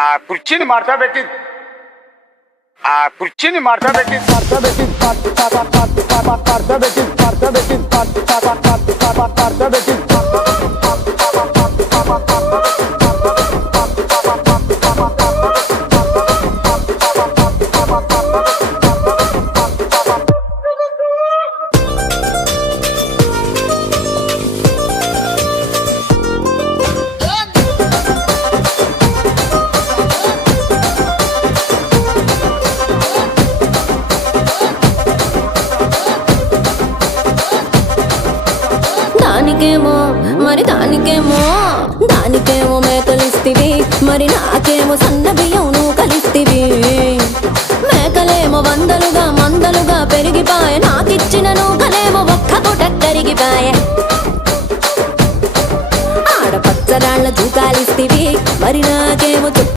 ఆ కుర్చీని మార్చబెట్టి దానికేమో మేకలిస్తివి, మరి నాకేమో సన్న బియ్యం నువ్వు కలిస్తివి. మేకలేమో మందలుగా పెరిగిపాయే, నాకిచ్చిన నూకలేమో ఒక్క పూట కరిగిపాయే. ఆడపచ్చరాళ్ళ జూకాలిస్తివి, మరి నాకేమో